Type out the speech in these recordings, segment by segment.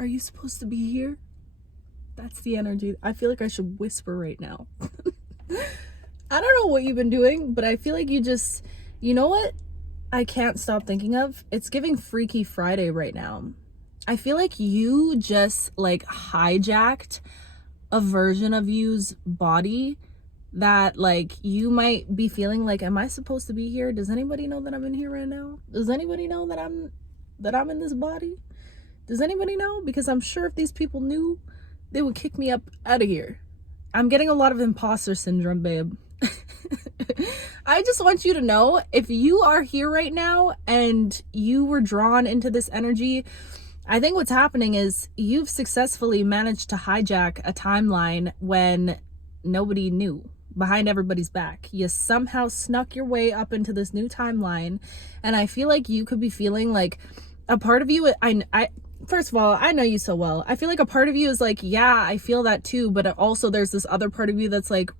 Are you supposed to be here? That's the energy. I feel like I should whisper right now. I don't know what you've been doing, but I feel like you know what I can't stop thinking of? It's giving Freaky Friday right now. I feel like you just like hijacked a version of you's body that like you might be feeling like, am I supposed to be here? Does anybody know that I'm in here right now? Does anybody know that I'm in this body? Does anybody know? Because I'm sure if these people knew, they would kick me up out of here. I'm getting a lot of imposter syndrome, babe. I just want you to know, if you are here right now and you were drawn into this energy, I think what's happening is you've successfully managed to hijack a timeline when nobody knew, behind everybody's back. You somehow snuck your way up into this new timeline, and I feel like you could be feeling like a part of you, first of all, I know you so well. I feel like a part of you is like, yeah, I feel that too, but also there's this other part of you that's like,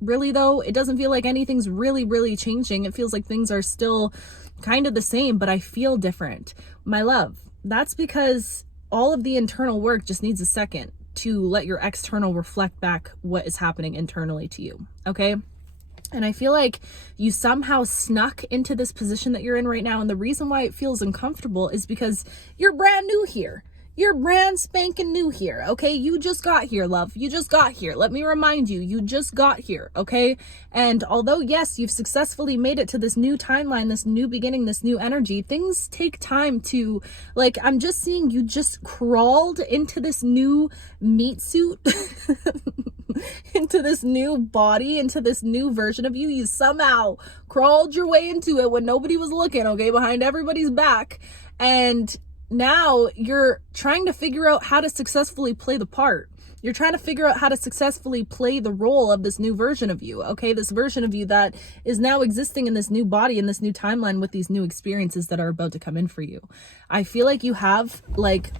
really though? It doesn't feel like anything's really changing. It feels like things are still kind of the same, but I feel different. My love, that's because all of the internal work just needs a second to let your external reflect back what is happening internally to you, okay? And I feel like you somehow snuck into this position that you're in right now. And the reason why it feels uncomfortable is because you're brand new here. You're brand spanking new here, okay? You just got here, love. You just got here. Let me remind you, you just got here, okay? And although, yes, you've successfully made it to this new timeline, this new beginning, this new energy, things take time to, like, I'm just seeing you just crawled into this new meat suit, into this new body, into this new version of you. You somehow crawled your way into it when nobody was looking, okay? Behind everybody's back. And now you're trying to figure out how to successfully play the part. You're trying to figure out how to successfully play the role of this new version of you, okay? This version of you that is now existing in this new body, in this new timeline with these new experiences that are about to come in for you. I feel like you have, like,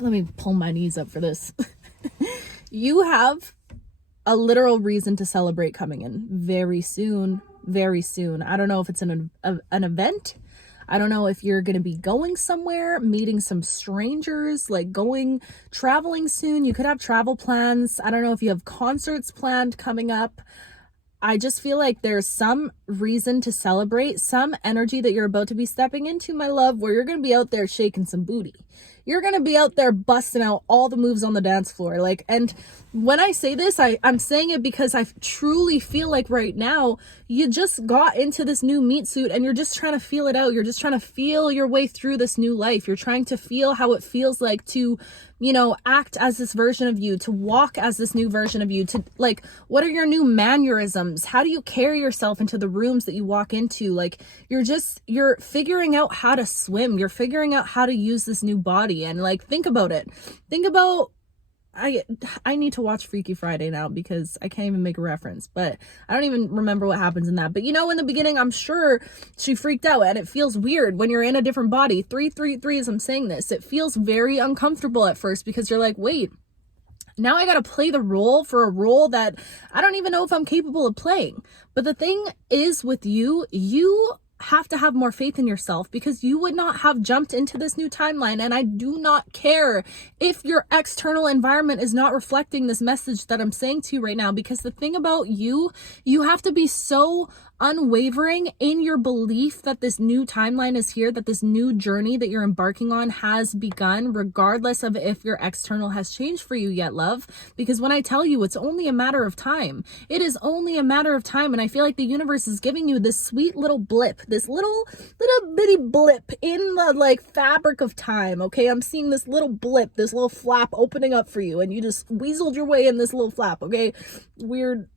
let me pull my knees up for this. You have a literal reason to celebrate coming in very soon, very soon. I don't know if it's an event. I don't know if you're going to be going somewhere, meeting some strangers, like traveling soon. You could have travel plans. I don't know if you have concerts planned coming up. I just feel like there's some reason to celebrate, some energy that you're about to be stepping into, my love, where you're going to be out there shaking some booty. You're going to be out there busting out all the moves on the dance floor. Like, and when I say this, I'm saying it because I truly feel like right now you just got into this new meat suit and you're just trying to feel it out. You're just trying to feel your way through this new life. You're trying to feel how it feels like to, you know, act as this version of you, to walk as this new version of you, to like, what are your new mannerisms? How do you carry yourself into the rooms that you walk into? Like, you're figuring out how to swim. You're figuring out how to use this new body. And like, think about it. Think about, I need to watch Freaky Friday now because I can't even make a reference, but I don't even remember what happens in that. But you know, in the beginning, I'm sure she freaked out, and it feels weird when you're in a different body. 333 as I'm saying this, it feels very uncomfortable at first because you're like, wait, now I got to play the role for a role that I don't even know if I'm capable of playing. But the thing is with you have to have more faith in yourself, because you would not have jumped into this new timeline. And I do not care if your external environment is not reflecting this message that I'm saying to you right now, because the thing about you have to be so unwavering in your belief that this new timeline is here, that this new journey that you're embarking on has begun, regardless of if your external has changed for you yet, love. Because when I tell you, it's only a matter of time. It is only a matter of time. And I feel like the universe is giving you this sweet little blip, this little bitty blip in the like fabric of time. Okay, I'm seeing this little blip, this little flap opening up for you, and you just weaseled your way in this little flap. Okay, weird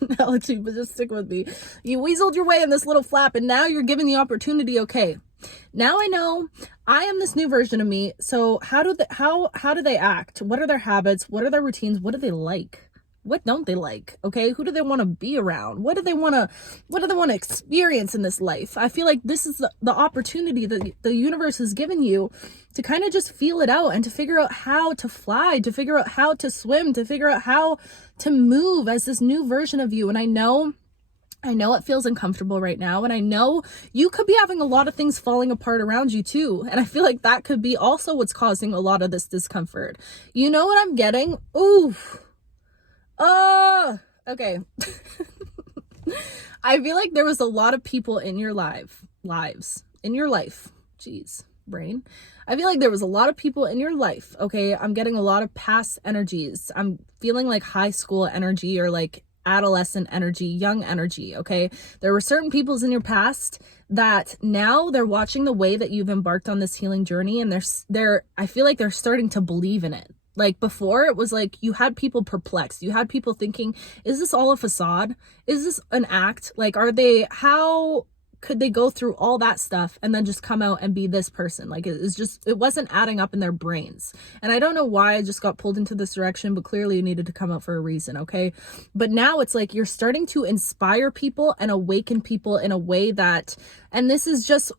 analogy, but just stick with me. You weaseled your way in this little flap, and now you're given the opportunity. Okay, now I know I am this new version of me. So how do they act? What are their habits? What are their routines? What do they like? What don't they like? Okay, who do they want to be around? What do they want to experience in this life? I feel like this is the opportunity that the universe has given you to kind of just feel it out and to figure out how to fly, to figure out how to swim, to figure out how to move as this new version of you. And I know I know it feels uncomfortable right now, and I know you could be having a lot of things falling apart around you too. And I feel like that could be also what's causing a lot of this discomfort. You know what I'm getting? Ooh. Okay. I feel like there was a lot of people in your lives, in your life. Jeez, brain. I feel like there was a lot of people in your life. Okay. I'm getting a lot of past energies. I'm feeling like high school energy or like adolescent energy, young energy. Okay. There were certain peoples in your past that now they're watching the way that you've embarked on this healing journey, and I feel like they're starting to believe in it. Like before, it was like you had people perplexed. You had people thinking, is this all a facade? Is this an act? Like, how could they go through all that stuff and then just come out and be this person? Like, it wasn't adding up in their brains. And I don't know why I just got pulled into this direction, but clearly it needed to come out for a reason, okay? But now it's like you're starting to inspire people and awaken people in a way that, and this is just,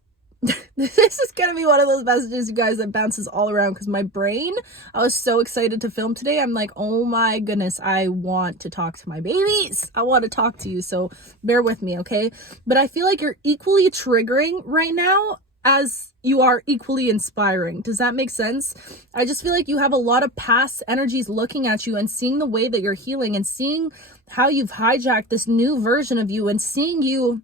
this is gonna be one of those messages, you guys, that bounces all around, because my brain, I was so excited to film today. I'm like, oh my goodness, I want to talk to my babies. I want to talk to you, so bear with me, okay? But I feel like you're equally triggering right now as you are equally inspiring. Does that make sense? I just feel like you have a lot of past energies looking at you and seeing the way that you're healing and seeing how you've hijacked this new version of you and seeing you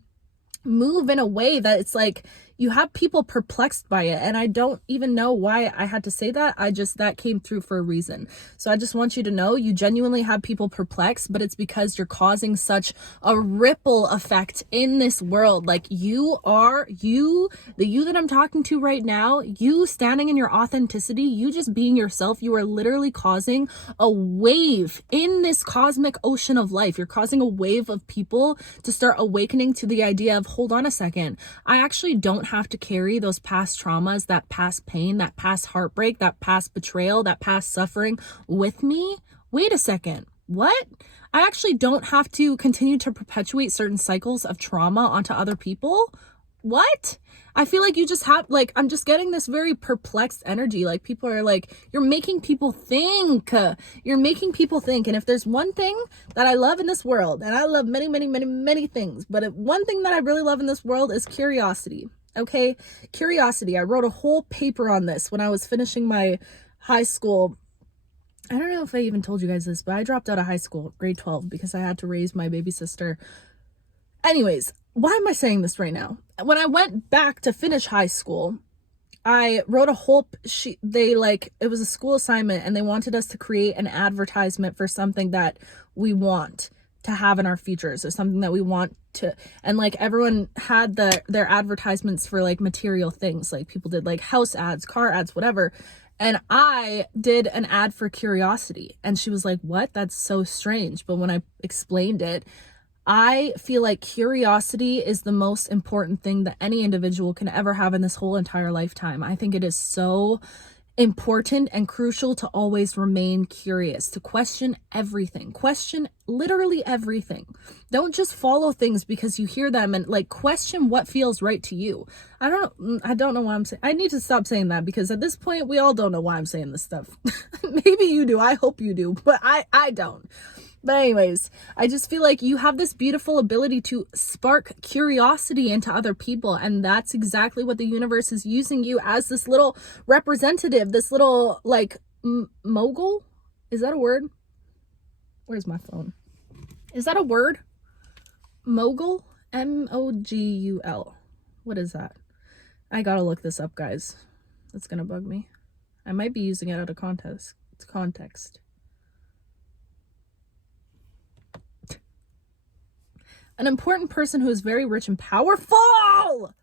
move in a way that it's like you have people perplexed by it. And I don't even know why I had to say that. That came through for a reason. So I just want you to know you genuinely have people perplexed, but it's because you're causing such a ripple effect in this world. Like the you that I'm talking to right now, you standing in your authenticity, you just being yourself, you are literally causing a wave in this cosmic ocean of life. You're causing a wave of people to start awakening to the idea of, hold on a second, I actually don't have to carry those past traumas, that past pain, that past heartbreak, that past betrayal, that past suffering with me. Wait a second. What? I actually don't have to continue to perpetuate certain cycles of trauma onto other people? What? I feel like you just have, like, I'm just getting this very perplexed energy. Like, people are like, you're making people think. You're making people think. And if there's one thing that I love in this world, and I love many, many, many, many things, but one thing that I really love in this world is curiosity. Okay? Curiosity. I wrote a whole paper on this when I was finishing my high school. I don't know if I even told you guys this, but I dropped out of high school, grade 12, because I had to raise my baby sister. Anyways, why am I saying this right now? When I went back to finish high school, I wrote a whole it was a school assignment, and they wanted us to create an advertisement for something that we want to have in our futures, or something that we want to, and like everyone had their advertisements for like material things. Like people did like house ads, car ads, whatever. And I did an ad for curiosity, and she was like, what? That's so strange. But when I explained it, I feel like curiosity is the most important thing that any individual can ever have in this whole entire lifetime. I think it is so important and crucial to always remain curious, to question everything, question literally everything. Don't just follow things because you hear them, and like question what feels right to you. I don't know why I'm saying, I need to stop saying that, because at this point we all don't know why I'm saying this stuff. Maybe you do, I hope you do, but I don't. But anyways, I just feel like you have this beautiful ability to spark curiosity into other people. And that's exactly what the universe is using you as, this little representative, this little like mogul. Is that a word? Where's my phone? Is that a word? Mogul? M-O-G-U-L. What is that? I gotta look this up, guys. That's gonna bug me. I might be using it out of context. An important person who is very rich and powerful.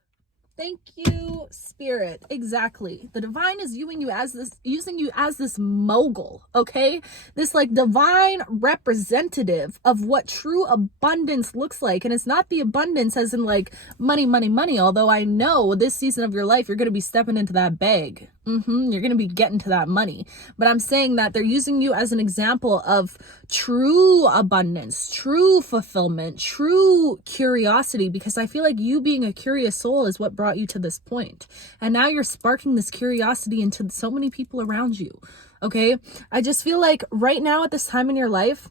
Thank you, Spirit. Exactly. The divine is using you as this mogul, okay? This like divine representative of what true abundance looks like. And it's not the abundance as in like money, money, money. Although I know this season of your life, you're going to be stepping into that bag. You're going to be getting to that money. But I'm saying that they're using you as an example of true abundance, true fulfillment, true curiosity, because I feel like you being a curious soul is what brought you to this point. And now you're sparking this curiosity into so many people around you. Okay. I just feel like right now at this time in your life,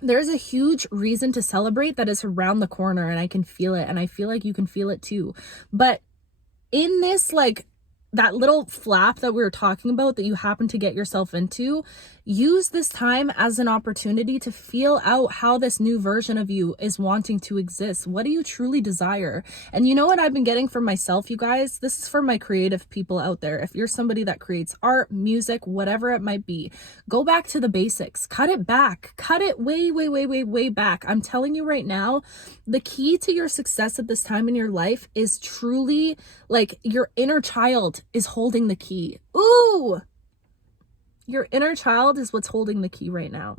there's a huge reason to celebrate that is around the corner, and I can feel it, and I feel like you can feel it too. But in this, like, that little flap that we were talking about that you happen to get yourself into, use this time as an opportunity to feel out how this new version of you is wanting to exist. What do you truly desire? And you know what I've been getting from myself, you guys? This is for my creative people out there. If you're somebody that creates art, music, whatever it might be, go back to the basics. Cut it back. Cut it way, way, way, way, way back. I'm telling you right now, the key to your success at this time in your life is truly, like, your inner child is holding the key. Ooh! Your inner child is what's holding the key right now.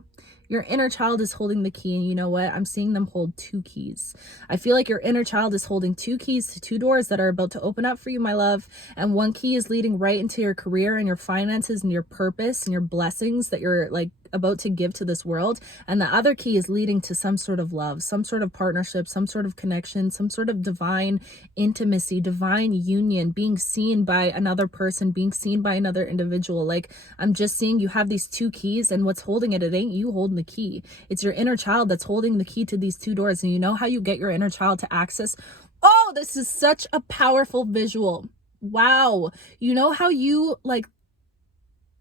Your inner child is holding the key, and you know what? I'm seeing them hold 2 keys. I feel like your inner child is holding 2 keys to 2 doors that are about to open up for you, my love. And 1 key is leading right into your career and your finances and your purpose and your blessings that you're like about to give to this world. And the other key is leading to some sort of love, some sort of partnership, some sort of connection, some sort of divine intimacy, divine union, being seen by another person, being seen by another individual. Like, I'm just seeing you have these 2 keys, and what's holding it ain't you holding the key. It's your inner child that's holding the key to these 2 doors. And you know how you get your inner child to access? Oh, this is such a powerful visual. Wow. You know how you, like,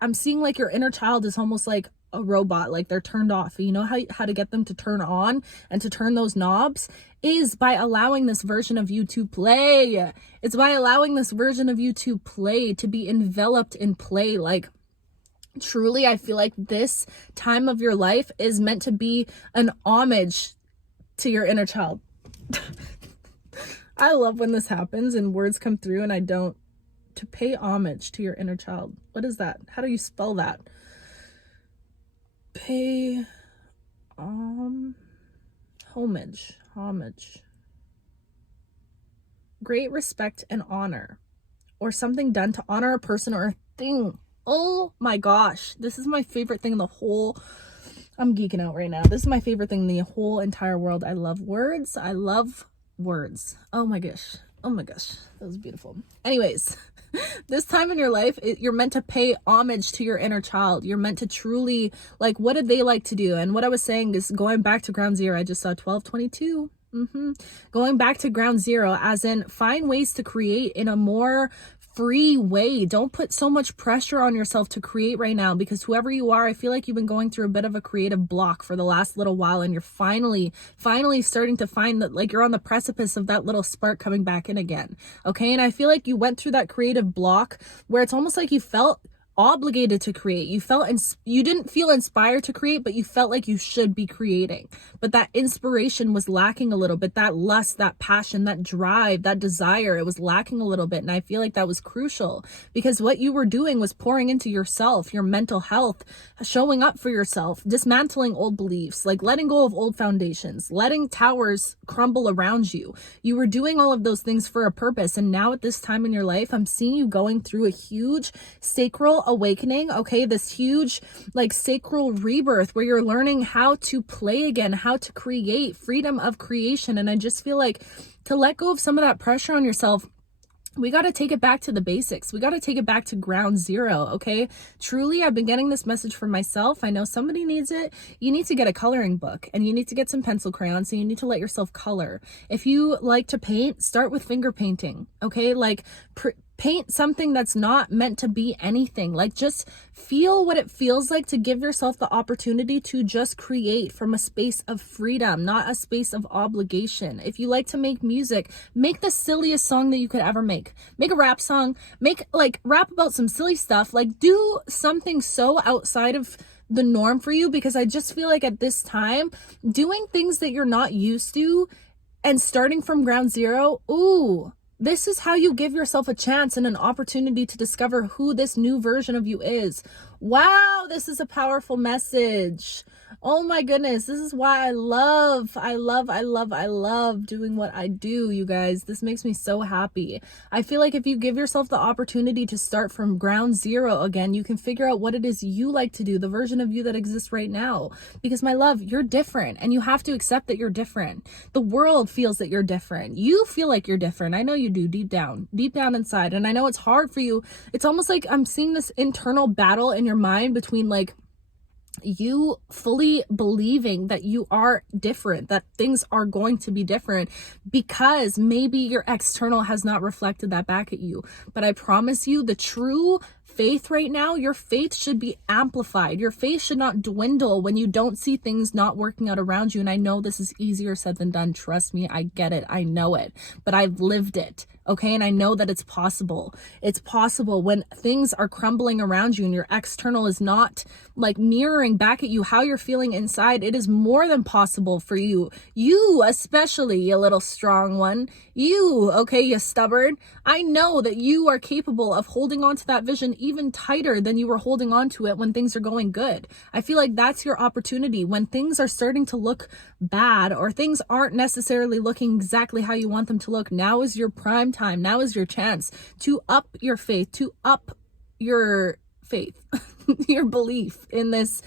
I'm seeing like your inner child is almost like a robot, like they're turned off. You know how to get them to turn on and to turn those knobs is by allowing this version of you to play. It's by allowing this version of you to play, to be enveloped in play. Like, truly, I feel like this time of your life is meant to be an homage to your inner child. I love when this happens and words come through and I don't. To pay homage to your inner child. What is that? How do you spell that? Pay homage. Great respect and honor, or something done to honor a person or a thing. Oh my gosh, this is my favorite thing in the whole, I'm geeking out right now. This is my favorite thing in the whole entire world. I love words. I love words. Oh my gosh. That was beautiful. Anyways, this time in your life, you're meant to pay homage to your inner child. You're meant to truly, like, what did they like to do? And what I was saying is going back to ground zero. I just saw 1222. Going back to ground zero, as in find ways to create in a more free way. Don't put so much pressure on yourself to create right now, because whoever you are, I feel like you've been going through a bit of a creative block for the last little while, and you're finally starting to find that, like, you're on the precipice of that little spark coming back in again. Okay. And I feel like you went through that creative block where it's almost like you felt obligated to create. You didn't feel inspired to create, but you felt like you should be creating. But that inspiration was lacking a little bit. That lust, that passion, that drive, that desire, it was lacking a little bit. And I feel like that was crucial, because what you were doing was pouring into yourself, your mental health, showing up for yourself, dismantling old beliefs, like letting go of old foundations, letting towers crumble around you. You were doing all of those things for a purpose. And now at this time in your life, I'm seeing you going through a huge sacral awakening. Okay, this huge, like, sacral rebirth where you're learning how to play again, how to create, freedom of creation. And I just feel like to let go of some of that pressure on yourself, we got to take it back to the basics. We got to take it back to ground zero. Okay. Truly, I've been getting this message for myself. I know somebody needs it. You need to get a coloring book, and you need to get some pencil crayons, and you need to let yourself color. If you like to paint, start with finger painting. Okay. Like, paint something that's not meant to be anything. Like, just feel what it feels like to give yourself the opportunity to just create from a space of freedom, not a space of obligation. If you like to make music, make the silliest song that you could ever make. Make a rap song, rap about some silly stuff. Like, do something so outside of the norm for you, because I just feel like at this time, doing things that you're not used to and starting from ground zero, ooh, this is how you give yourself a chance and an opportunity to discover who this new version of you is. Wow, this is a powerful message. Oh my goodness, this is why I love doing what I do, you guys. This makes me so happy. I feel like if you give yourself the opportunity to start from ground zero again, you can figure out what it is you like to do, the version of you that exists right now. Because, my love, you're different, and you have to accept that you're different. The world feels that you're different. You feel like you're different. I know you do, deep down inside. And I know it's hard for you. It's almost like I'm seeing this internal battle in your mind between, like, you fully believing that you are different, that things are going to be different, because maybe your external has not reflected that back at you. But I promise you, the true faith right now, your faith should be amplified. Your faith should not dwindle when you don't see things not working out around you. And I know this is easier said than done. Trust me, I get it. I know it, but I've lived it. Okay. And I know that it's possible. It's possible when things are crumbling around you and your external is not like mirroring back at you how you're feeling inside. It is more than possible for you. You, especially, you little strong one. You, okay, you stubborn. I know that you are capable of holding on to that vision even tighter than you were holding on to it when things are going good. I feel like that's your opportunity. When things are starting to look bad or things aren't necessarily looking exactly how you want them to look, now is your prime time. Now is your chance to up your faith, your belief in this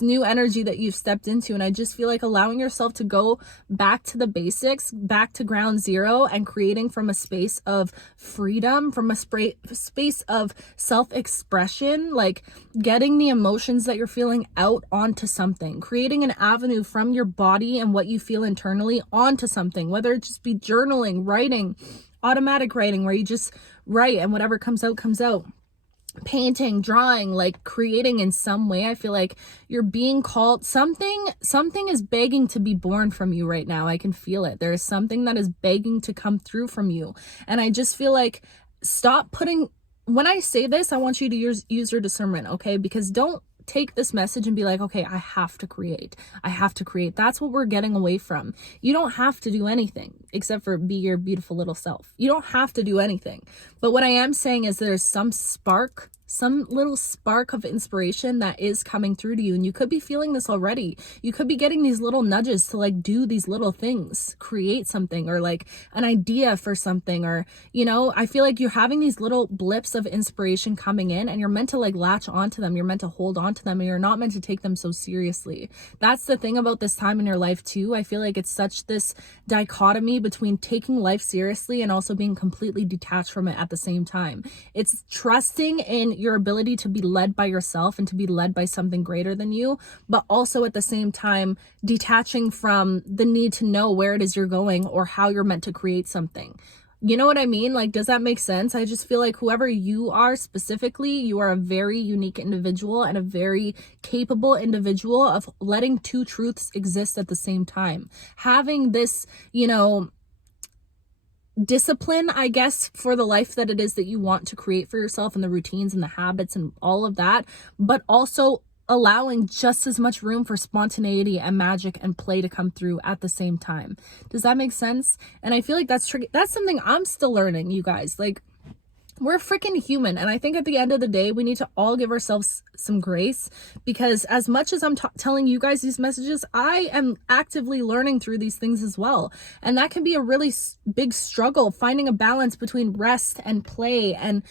new energy that you've stepped into. And I just feel like allowing yourself to go back to the basics, back to ground zero, and creating from a space of freedom, from a space of self-expression, like getting the emotions that you're feeling out onto something, creating an avenue from your body and what you feel internally onto something, whether it just be journaling, writing, automatic writing, where you just write and whatever comes out, comes out. Painting, drawing, like creating in some way. I feel like you're being called, something is begging to be born from you right now. I can feel it. There is something that is begging to come through from you. And I just feel like when I say this, I want you to use your discernment, okay? Because don't take this message and be like, okay, I have to create. That's what we're getting away from. You don't have to do anything except for be your beautiful little self. You don't have to do anything. But what I am saying is there's some little spark of inspiration that is coming through to you. And you could be feeling this already. You could be getting these little nudges to like do these little things, create something, or like an idea for something, or, I feel like you're having these little blips of inspiration coming in, and you're meant to like latch onto them. You're meant to hold on to them, and you're not meant to take them so seriously. That's the thing about this time in your life too. I feel like it's such this dichotomy between taking life seriously and also being completely detached from it at the same time. It's trusting in your ability to be led by yourself and to be led by something greater than you, but also at the same time detaching from the need to know where it is you're going or how you're meant to create something. You know what I mean? Like, does that make sense? I just feel like whoever you are specifically, you are a very unique individual and a very capable individual of letting two truths exist at the same time. Having this, discipline, I guess, for the life that it is that you want to create for yourself, and the routines and the habits and all of that, but also allowing just as much room for spontaneity and magic and play to come through at the same time. Does that make sense? And I feel like that's tricky. That's something I'm still learning, you guys. Like, we're freaking human. And I think at the end of the day, we need to all give ourselves some grace, because as much as I'm telling you guys these messages, I am actively learning through these things as well. And that can be a really big struggle, finding a balance between rest and play and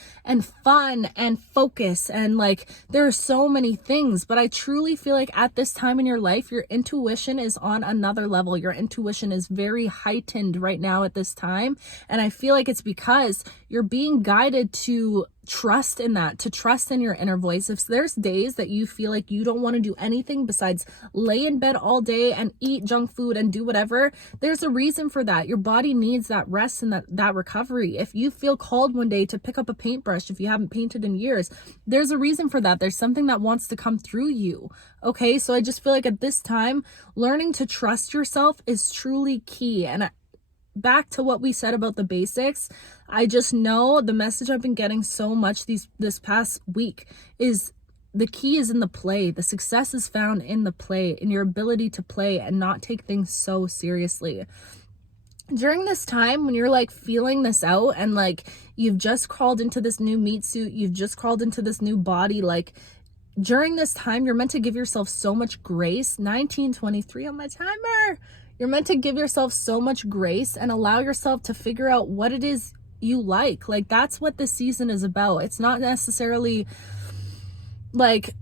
fun and focus. And like, there are so many things, but I truly feel like at this time in your life, your intuition is on another level. Your intuition is very heightened right now at this time. And I feel like it's because you're being guided to trust in that, to trust in your inner voice. If there's days that you feel like you don't want to do anything besides lay in bed all day and eat junk food and do whatever, there's a reason for that. Your body needs that rest and that recovery. If you feel called one day to pick up a paintbrush, if you haven't painted in years, there's a reason for that. There's something that wants to come through you. Okay, so I just feel like at this time, learning to trust yourself is truly key. And back to what we said about the basics, I just know the message I've been getting so much this past week is the key is in the play. The success is found in the play, in your ability to play and not take things so seriously. During this time when you're like feeling this out and like you've just crawled into this new meat suit, you've just crawled into this new body, like during this time, you're meant to give yourself so much grace. 1923 on my timer. You're meant to give yourself so much grace and allow yourself to figure out what it is you like. Like, that's what this season is about. It's not necessarily like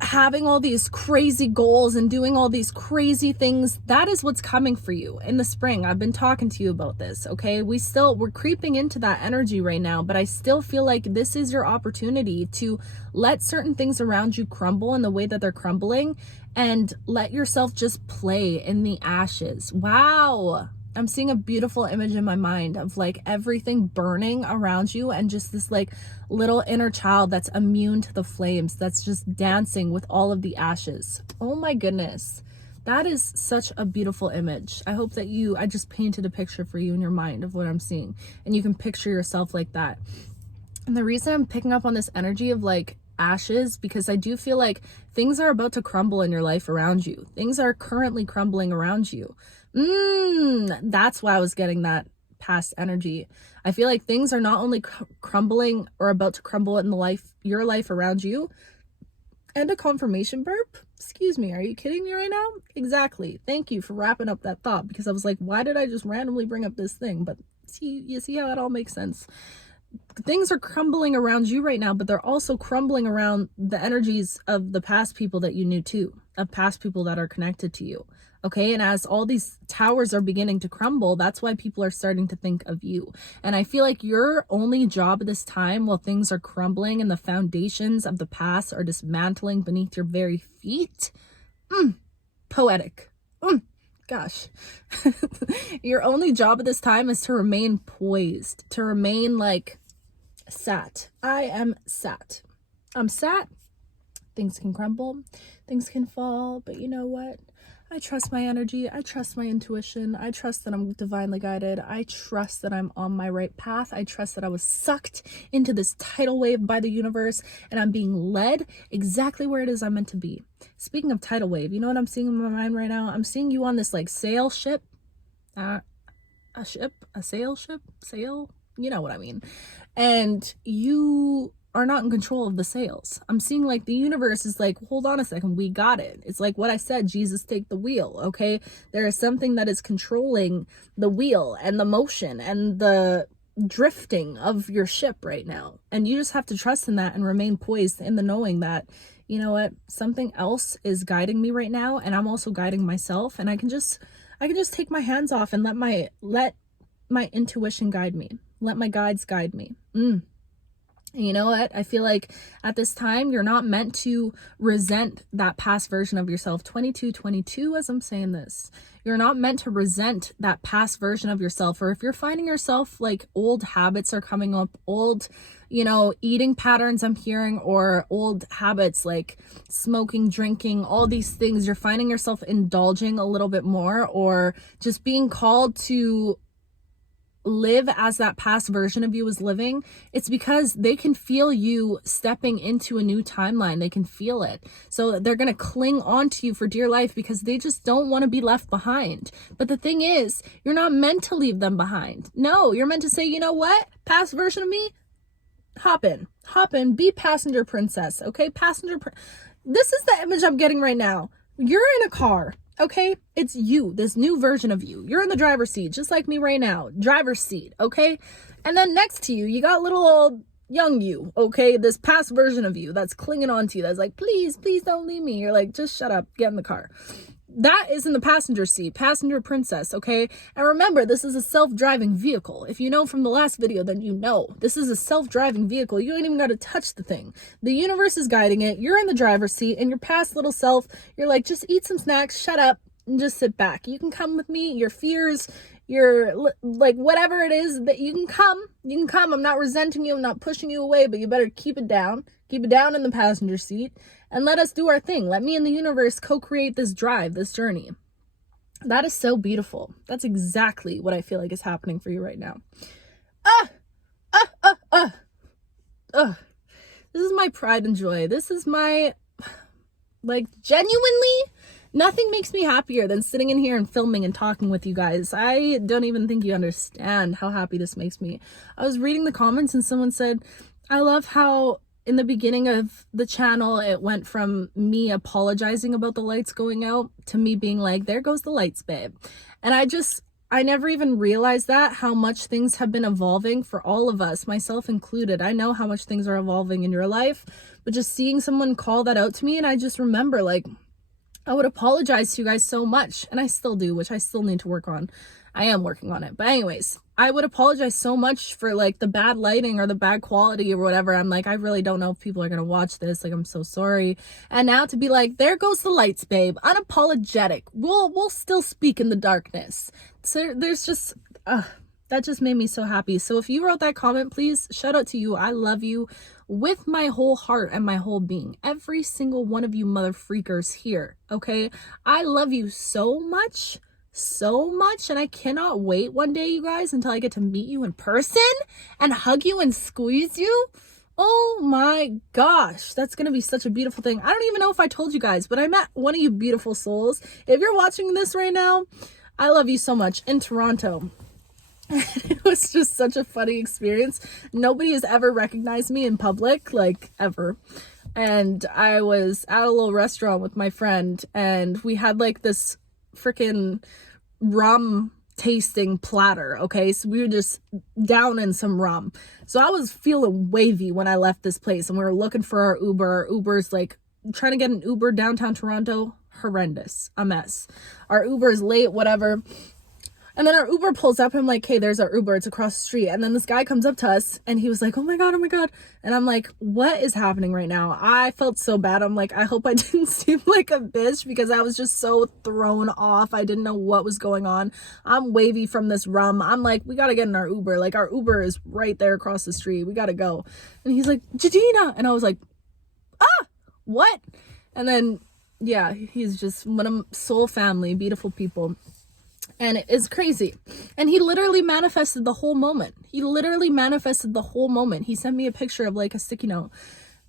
having all these crazy goals and doing all these crazy things, that is what's coming for you in the spring. I've been talking to you about this, okay? We're creeping into that energy right now, but I still feel like this is your opportunity to let certain things around you crumble in the way that they're crumbling and let yourself just play in the ashes. Wow. I'm seeing a beautiful image in my mind of like everything burning around you and just this like little inner child that's immune to the flames, that's just dancing with all of the ashes. Oh my goodness. That is such a beautiful image. I hope that I just painted a picture for you in your mind of what I'm seeing, and you can picture yourself like that. And the reason I'm picking up on this energy of like ashes, because I do feel like things are about to crumble in your life around you. Things are currently crumbling around you. That's why I was getting that past energy. I feel like things are not only crumbling or about to crumble in your life around you. And a confirmation burp. Excuse me, are you kidding me right now? Exactly. Thank you for wrapping up that thought, because I was like, why did I just randomly bring up this thing? But you see how it all makes sense. Things are crumbling around you right now, but they're also crumbling around the energies of the past people that you knew too, of past people that are connected to you. Okay, and as all these towers are beginning to crumble, that's why people are starting to think of you. And I feel like your only job at this time, while things are crumbling and the foundations of the past are dismantling beneath your very feet, poetic. Gosh. Your only job at this time is to remain poised, to remain like sat. I am sat. I'm sat. Things can crumble, things can fall, but you know what? I trust my energy. I trust my intuition. I trust that I'm divinely guided. I trust that I'm on my right path. I trust that I was sucked into this tidal wave by the universe and I'm being led exactly where it is I'm meant to be. Speaking of tidal wave, you know what I'm seeing in my mind right now? I'm seeing you on this like sail ship. A sail ship, you know what I mean. And you are not in control of the sails. I'm seeing like the universe is like, hold on a second, we got it. It's like what I said, Jesus, take the wheel, okay? There is something that is controlling the wheel and the motion and the drifting of your ship right now. And you just have to trust in that and remain poised in the knowing that, you know what, something else is guiding me right now, and I'm also guiding myself, and I can just take my hands off and let my intuition guide me. Let my guides guide me. And you know what? I feel like at this time, you're not meant to resent that past version of yourself. 22, as I'm saying this, you're not meant to resent that past version of yourself. Or if you're finding yourself like old habits are coming up, old, eating patterns I'm hearing, or old habits like smoking, drinking, all these things, you're finding yourself indulging a little bit more, or just being called to live as that past version of you was living, it's because they can feel you stepping into a new timeline. They can feel it. So they're going to cling on to you for dear life because they just don't want to be left behind. But the thing is, you're not meant to leave them behind. No, you're meant to say, you know what? Past version of me, hop in, be passenger princess. Okay. This is the image I'm getting right now. You're in a car. Okay, it's you, this new version of you. You're in the driver's seat, just like me right now. Driver's seat, okay? And then next to you, you got little old young you, okay? This past version of you that's clinging on to you, that's like, please don't leave me. You're like, just shut up, get in the car. That is in the passenger seat, passenger princess, okay? And remember, this is a self-driving vehicle. If you know from the last video, then you know. This is a self-driving vehicle. You ain't even got to touch the thing. The universe is guiding it. You're in the driver's seat, and your past little self, you're like, just eat some snacks, shut up, and just sit back. You can come with me. Your fears, your, like, whatever it is, that you can come. You can come. I'm not resenting you. I'm not pushing you away, but you better keep it down. Keep it down in the passenger seat. And let us do our thing. Let me and the universe co-create this drive, this journey. That is so beautiful. That's exactly what I feel like is happening for you right now. This is my pride and joy. This is my, like, genuinely, nothing makes me happier than sitting in here and filming and talking with you guys. I don't even think you understand how happy this makes me. I was reading the comments and someone said, I love how in the beginning of the channel, it went from me apologizing about the lights going out to me being like, there goes the lights, babe. And I never even realized that, how much things have been evolving for all of us, myself included. I know how much things are evolving in your life, but just seeing someone call that out to me, and I just remember, like, I would apologize to you guys so much, and I still do, which I still need to work on. I am working on it. But anyways, I would apologize so much for like the bad lighting or the bad quality or whatever. I'm like, I really don't know if people are going to watch this. Like, I'm so sorry. And now to be like, there goes the lights, babe. Unapologetic. We'll still speak in the darkness. So there's just, that just made me so happy. So if you wrote that comment, please, shout out to you. I love you with my whole heart and my whole being. Every single one of you mother freakers here, okay? I love you so much, and I cannot wait one day, you guys, until I get to meet you in person and hug you and squeeze you. Oh my gosh, that's gonna be such a beautiful thing. I don't even know if I told you guys, but I met one of you beautiful souls. If you're watching this right now, I love you so much, in Toronto. It was just such a funny experience. Nobody has ever recognized me in public, like, ever. And I was at a little restaurant with my friend, and we had like this freaking rum tasting platter, okay? So we were just down in some rum. So I was feeling wavy when I left this place, and we were looking for our Uber. Our Uber's like, trying to get an Uber downtown Toronto, horrendous, a mess. Our Uber is late, whatever. And then our Uber pulls up, and I'm like, hey, there's our Uber, it's across the street. And then this guy comes up to us, and he was like, oh my God. And I'm like, what is happening right now? I felt so bad. I'm like, I hope I didn't seem like a bitch, because I was just so thrown off. I didn't know what was going on. I'm wavy from this rum. I'm like, we gotta get in our Uber. Like, our Uber is right there across the street. We gotta go. And he's like, Jadina. And I was like, what? And then, yeah, he's just one of soul family, beautiful people. And it is crazy. And he literally manifested the whole moment. He sent me a picture of like a sticky note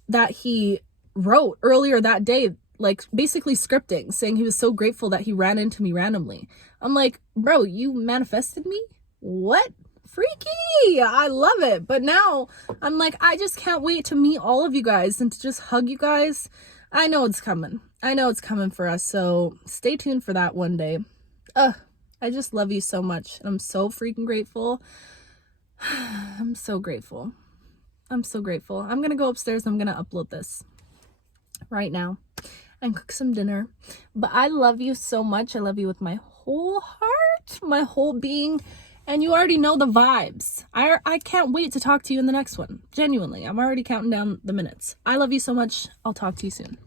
that he wrote earlier that day, like basically scripting, saying he was so grateful that he ran into me randomly. I'm like, bro, you manifested me? What? Freaky! I love it. But now I'm like, I just can't wait to meet all of you guys and to just hug you guys. I know it's coming. For us. So stay tuned for that one day. I just love you so much. And I'm so freaking grateful. I'm so grateful. I'm going to go upstairs. I'm going to upload this right now and cook some dinner. But I love you so much. I love you with my whole heart, my whole being. And you already know the vibes. I can't wait to talk to you in the next one. Genuinely. I'm already counting down the minutes. I love you so much. I'll talk to you soon.